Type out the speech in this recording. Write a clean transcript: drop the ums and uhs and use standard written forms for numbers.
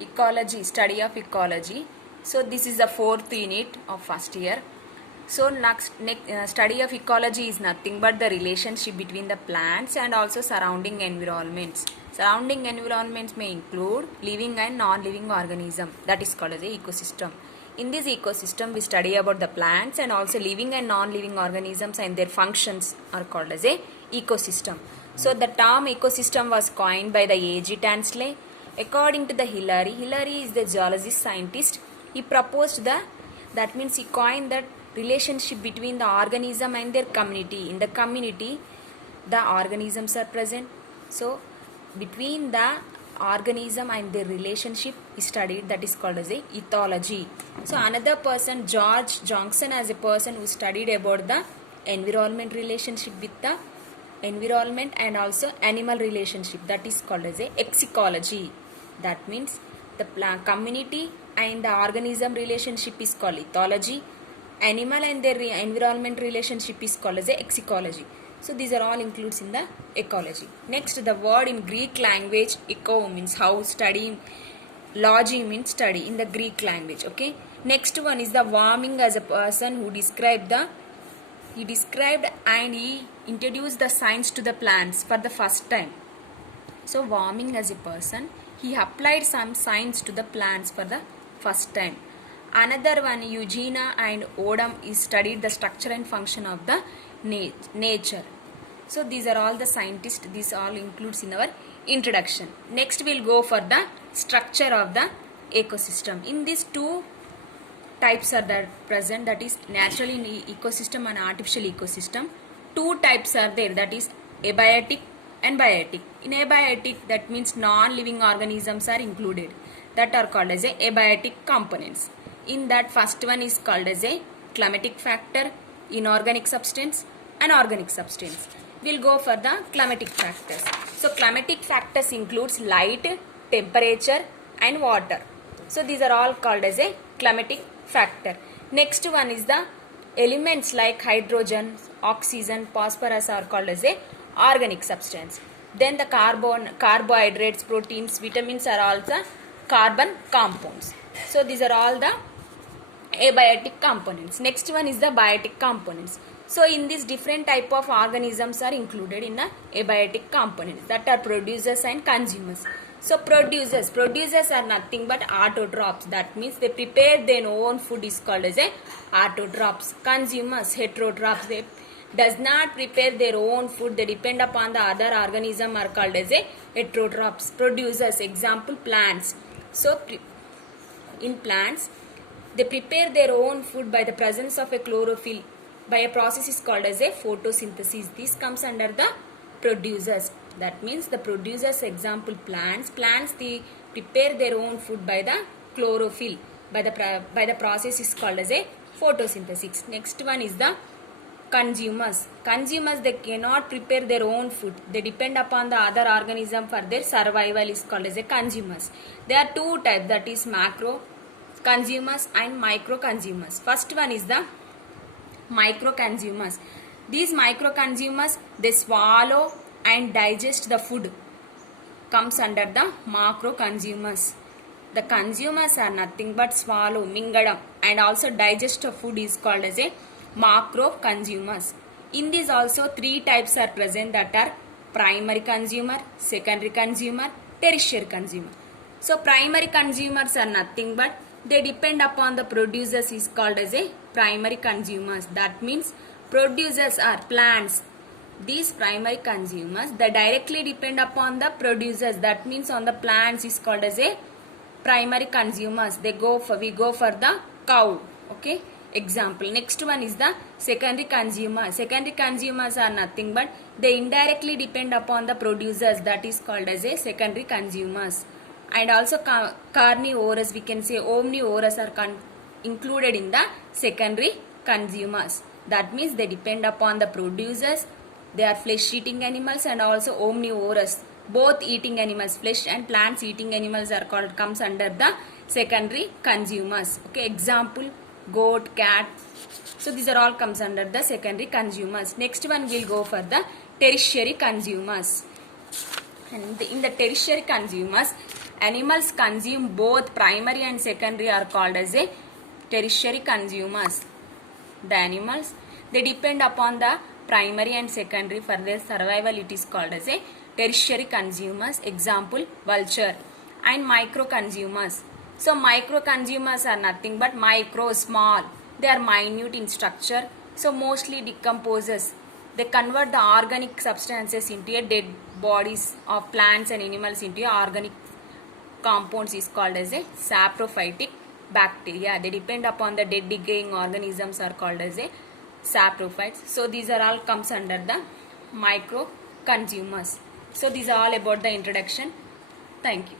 ecology, study of ecology. So this is the fourth unit of first year. So next study of ecology is nothing but the relationship between the plants and also surrounding environments. Surrounding environments may include living and non-living organism, that is called as a ecosystem. In this ecosystem we study about the plants and also living and non-living organisms and their functions are called as a ecosystem. So the term ecosystem was coined by the A.G. Tansley. According to the Hillary is the geologist scientist. He proposed that means he coined that relationship between the organism and their community. In the community, the organisms are present. So between the organism and their relationship is studied, that is called as a ethology. So another person, George Johnson, as a person who studied about the environment relationship with the environment and also animal relationship, that is called as a execology. That means the community and the organism relationship is called ethology. Animal and their environment relationship is called as a execology. So these are all includes in the ecology. Next, the word in Greek language, eco means how, study, logy means study in the Greek language. Okay. Next one is the warming as a person who described and he introduced the science to the plants for the first time. So warming as a person, he applied some science to the plants for the first time. Another one, Eugenia and Odom, is studied the structure and function of the nature. So these are all the scientists. This all includes in our introduction. Next we'll go for the structure of the ecosystem. In these two types are there present, that is natural ecosystem and artificial ecosystem. Two types are there, that is abiotic and biotic. In abiotic, that means non-living organisms are included, that are called as a abiotic components. In that, first one is called as a climatic factor, inorganic substance and organic substance. We'll go for the climatic factors. So climatic factors includes light, temperature and water. So these are all called as a climatic factor. Next one is the elements like hydrogen, oxygen, phosphorus are called as a organic substance. Then the carbohydrates, proteins, vitamins are also carbon compounds. So these are all the abiotic components. Next one is the biotic components. So in this, different type of organisms are included in the abiotic components, that are producers and consumers. So producers are nothing but autotrophs. That means they prepare their own food is called as a autotrophs. Consumers, heterotrophs, they does not prepare their own food. They depend upon the other organism are called as a heterotrophs. Producers, example plants. So in plants, they prepare their own food by the presence of a chlorophyll by a process is called as a photosynthesis. This comes under the producers. That means the producers, example plants. Plants, they prepare their own food by the chlorophyll. By the process is called as a photosynthesis. Next one is the consumers. Consumers, they cannot prepare their own food. They depend upon the other organism for their survival is called as a consumers. There are two types, that is macro consumers and micro consumers. First one is the micro consumers. These micro consumers, they swallow and digest the food, comes under the macro consumers. The consumers are nothing but swallow, mingadam and also digest the food is called as a macro consumers. In this also three types are present, that are primary consumer, secondary consumer, tertiary consumer. So primary consumers are nothing but they depend upon the producers is called as a primary consumers. That means producers are plants. These primary consumers, they directly depend upon the producers. That means on the plants is called as a primary consumers. We go for the cow. Okay. Example. Next one is the secondary consumer. Secondary consumers are nothing but they indirectly depend upon the producers. That is called as a secondary consumers. And also carnivorous, we can say omnivorous are included in the secondary consumers. That means they depend upon the producers. They are flesh eating animals and also omnivorous, both eating animals, flesh and plants eating animals are called, comes under the secondary consumers. Okay, example goat, cat. So these are all comes under the secondary consumers. Next one we'll go for the tertiary consumers. And in the tertiary consumers, Animals consume both primary and secondary are called as a tertiary consumers. The animals, they depend upon the primary and secondary for their survival. It is called as a tertiary consumers. Example, vulture. And micro consumers. So micro consumers are nothing but micro, small. They are minute in structure. So mostly decomposes. They convert the organic substances into a dead bodies of plants and animals into a organic compounds is called as a saprophytic bacteria. They depend upon the dead decaying organisms are called as a saprophytes. So these are all comes under the micro consumers. So these are all about the introduction. Thank you.